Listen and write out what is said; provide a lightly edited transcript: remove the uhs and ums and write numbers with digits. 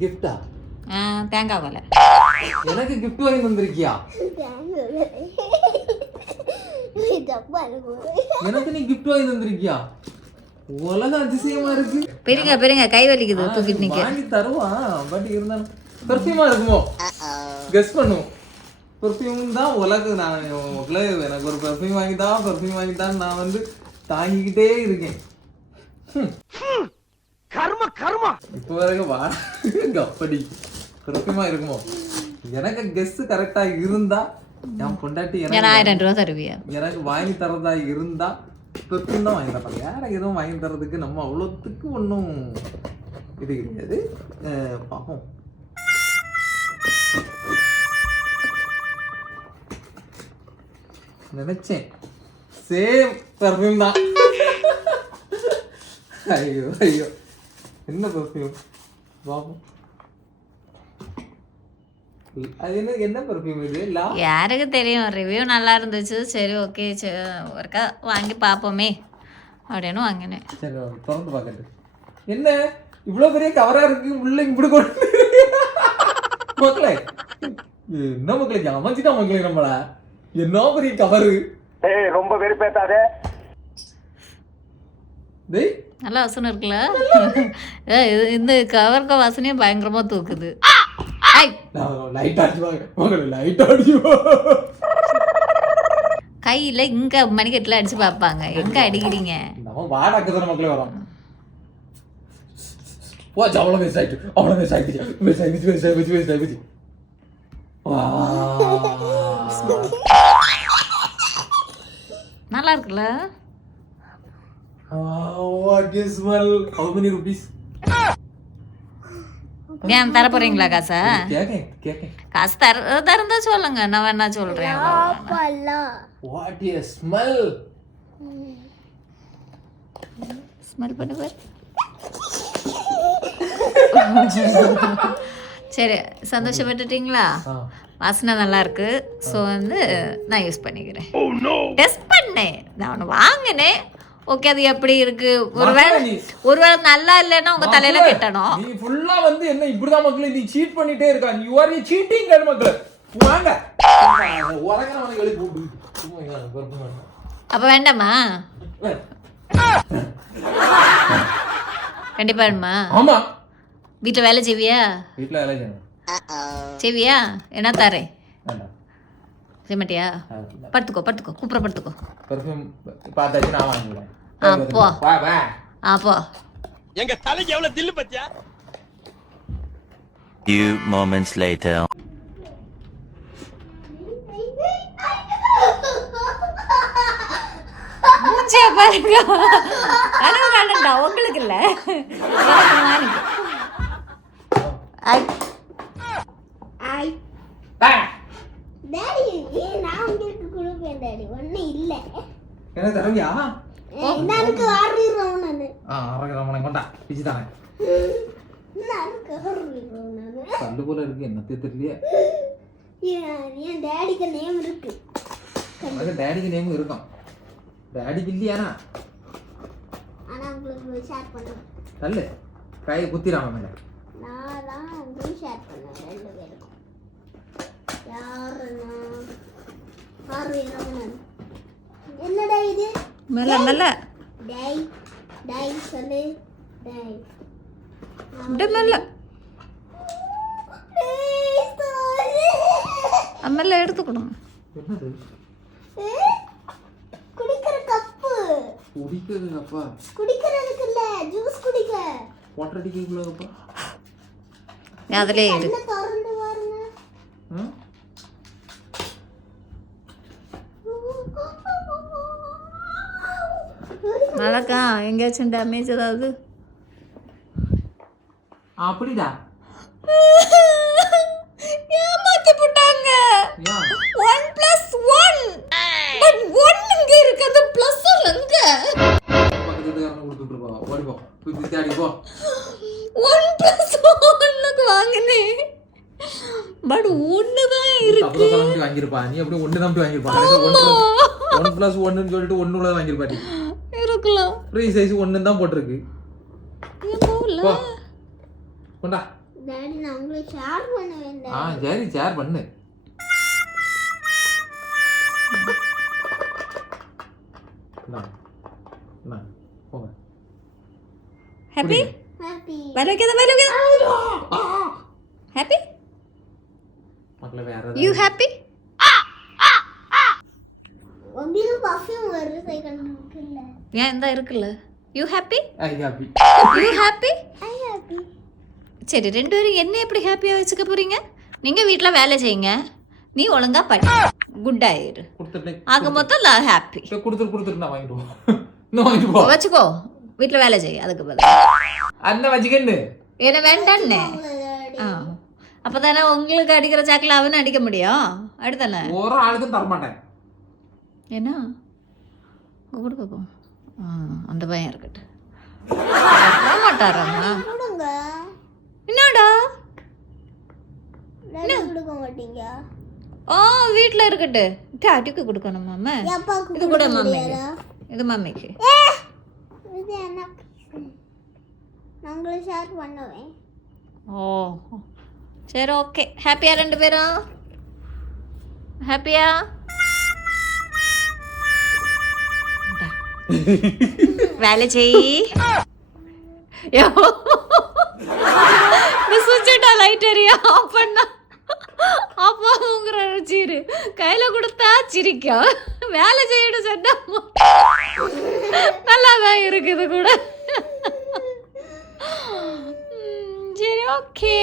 கிஃப்டா? தேங்காய் போல. எனக்கு கிஃப்ட் வாங்கி வந்திருக்கியா? எனக்கு நீ கிஃப்ட் வாங்கி வந்திருக்கியா? உலக அதிசயமா இருக்கு. பெருங்க கை வலிக்குது தூக்கிட்டு நிக்க. வாங்கி தருவான், பட் இருந்தாலும் பெர்ஃப்யூமா இருக்குமோ? கெஸ் பண்ணுவோம். பெர்ஃப்யூம் தான் உலக. நான் எனக்கு ஒரு பெர்ஃப்யூம் வாங்கித்தான் நான் வந்து தாங்கிக்கிட்டே இருக்கேன். கர்மா இப்போ வரைக்கும் வா அப்படி பெர்ஃப்யூமா இருக்குமோ? எனக்கு கெஸ் கரெக்டா இருந்தா என் பொண்டாட்டி எனக்கு 1000 ரூபா தருவியா? எனக்கு வாங்கி தரதா இருந்தா பெர்ஃப்யூம் தான் வாங்கி தரேன். வேற எதுவும் வாங்கி தரதுக்கு நம்ம அவ்வளோத்துக்கு ஒன்றும் இது கிடையாது. பார்ப்போம். நினைச்சேன் சேம் பெர்ஃப்யூம் தான். ஐயோ என்ன பெர்ஃப்யூம்? பார்ப்போம். அது என்ன பெர்ஃப்யூம் இது? யாருக்கு தெரியும், ரிவ்யூ நல்லா இருந்துச்சு. சரி ஓகே ஒருக்கா வாங்கி பார்ப்போமே அப்படின்னு வாங்கினேன். சரி திறந்து பார்க்கட்டு. என்ன இவ்வளோ பெரிய கவரா இருக்கு, உள்ள இப்படி கொண்டு மக்களே? என்ன மக்களே அமைஞ்சிட்டா மக்களே நம்மள? என்ன பெரிய கவரு! ரொம்ப வெறுப்பேத்தாதே. நல்லா வாசனை இருக்குல்ல? இந்த கவருக்கு வாசனையும் பயங்கரமா தூக்குது. கையில இங்க மணிக்கட்டுல அடிச்சு பாப்பாங்க. எங்க அடிக்கிறீங்க? மக்களே வரோம். அவ்வளோ வேஸ்ட் ஆயிடுச்சு. நல்லா இருக்குல்ல? What is smell? How many rupees? ஏன் தர போறீங்களா காசா? கேக்கேன். காசு தரந்தா சொல்லுங்க, நான் வேணா சொல்றேன். What is smell? ஸ்மெல் பண்ணு பாரு. சரி சந்தோஷப்பட்டுட்டீங்களா? வாசனை நல்லா இருக்கு. ஸோ வந்து நான் யூஸ் பண்ணிக்கிறேன். டெஸ்ட் பண்ணேன், நான் ஒன்று வாங்கினேன். ஓகே அது எப்படி இருக்கு? ஒருவேளை நல்லா இல்லைன்னா உங்க தலையில கட்டணும். நீ ஃபுல்லா வந்து என்ன இப்படிதான் மக்களே நீ சீட் பண்ணிட்டே இருக்க. யூ ஆர் சீட்டிங் கர் மக்களே. வாங்க உரங்கனவனை எழுதி போடு. அப்ப வேண்டாமா? கண்டிப்பா வேணுமா? ஆமா. வீட்டுல வேலை செய்வியா? வீட்டுல வேலை செய்வியா? என்ன தரேன்? வேண்டாம். செய்ய மாட்டியா? படுத்துக்கோ கூப்பிட படுத்துக்கோ. பெர்ஃப்யூம் பார்த்தாச்சு நான் வாங்குறேன். போ போ. எங்க தலைக்கு எவ்வளவு தில்லு பத்தியா? Few moments later. மூஞ்சிய பாருங்க. அடடா உங்களுக்கு இல்ல. டாடி நான் உங்களுக்கு கொடுப்பேன் டாடி. ஒண்ணு இல்ல. என்ன தரவியா? எனக்கு ஆறிறோம் நானு. ஆறறோம் கொண்டா பிச்சி தானே. எனக்கு ஆறிறோம் நானு. கல்லு போல இருக்கு என்னத்தே தெரியலையே. ஏன் டாடிக்கு நேம் இருக்கு. உனக்கு டாடிக்கு நேம் இருக்கும். டாடிக்கு இல்லையானா? ஆனா உங்களுக்கு ஷேர் பண்ணுவேன். நல்ல கை குத்திராம மேல. நான் தான் உங்களுக்கு ஷேர் பண்ணுவேன் ரெண்டு பேருக்கும். யாருன்னா ஆறிறோம் நானு. என்னடா இது? மெல்ல டை சொல்லு. டை மெல்ல அம்மெல்லாம் எடுத்துக்கணும். என்னது? குடிக்கிற கப்பு. குடிக்கிறது கப்பா? குடிக்கிறதுக்கு இல்ல, ஜூஸ் குடிக்க. வாட்டர் அடிக்கிறதுக்குள்ள கப்பா? அதுலயே இரு. என்ன திறந்து பாருங்க. நடக்கா எங்கேயாச்சும் டேமேஜ் ஏதாவது? அப்படிடா ஏமாத்தி போட்டாங்க. 1+1 பட் 1 இங்க இருக்கு, அந்த பிளஸ் எங்க? பக்கத்துக்காரங்க கொடுத்துட்டு இருப்பா. ஓடி போ, போய் தேடி போ. 1+1க்கு வாங்குனேன் பட் 1 தான் இருக்கு. அப்போ தான் வாங்கிருப்பா. நீ அப்படியே 1 தான் வாங்கிருப்பா. 1+1 ன்னு சொல்லிட்டு 1 உள்ள வாங்கிருப்பா. நீ இருக்கலாம். ஃப்ரீ சைஸ் 1 தான் போட்டுருக்கு. போல போ கொண்டா. டாடி நான் உங்களுக்கு ஷேர் பண்ணுவேன் சரி ஷேர் பண்ணு. போங்க. ஹாப்பி ஹாப்பி ஹாப்பி மக்களே வேற யூ ஹாப்பி உங்களுக்கு பர்ஃப்யூம் ஒரு செகண்ட் இருக்குல்ல ஏன் இந்த இருக்குல்ல you happy happy. You happy I happy சரி 2 பேரும் என்ன எப்படி ஹாப்பியாக வச்சுக்க போறீங்க? நீங்கள் வீட்டில் வேலை செய்யுங்க, நீ ஒழுங்கா படி, குட் ஆயிரு. கொடுத்துட்டேன். ஆக மொத்தம் ஹாப்பி. கொடுத்துட்டு நான் வாங்கிட்டு போ. இன்னும் வாங்கிட்டு போ. வச்சுக்கோ, வீட்டில் வேலை செய்ய. அதுக்கு பதில் அண்ணன் வச்சுக்கன்னு என்ன வேண்டான்னே. ஆ அப்போ தானே உங்களுக்கு அடிக்கிற சாக்கில் அவனை அடிக்க முடியும். அடுத்தானே ஒரு ஆளுக்கும் தரமாட்டேன். என்ன கூட பார்ப்போம். அந்த பையன் இருக்கட்டும். மாட்டாராம்மா கொடுங்க என்னடா டாடி கொடுக்க மாட்டீங்க வீட்டில் இருக்கட்டு. டாட்டிக்கு கொடுக்கணும் மாமா. அப்பாக்கு இது கூட மம்மிக்கு, இது மம்மிக்கு. இது எனக்கு நான் உங்களுக்கு ஷேர் பண்ணுவேன். ஓ சரி ஓகே. ஹாப்பியா 2 பேரும்? ஹாப்பியா? வேலை செய். சுவிட்சா லைட் எரியா ஆஃப் பண்ணா அப்பா உங்கிற சீரு கையில் கொடுத்தா சிரிக்கும். வேலை செய்யணும் சொன்னா நல்லா தான் இருக்குது கூட. சரி ஓகே.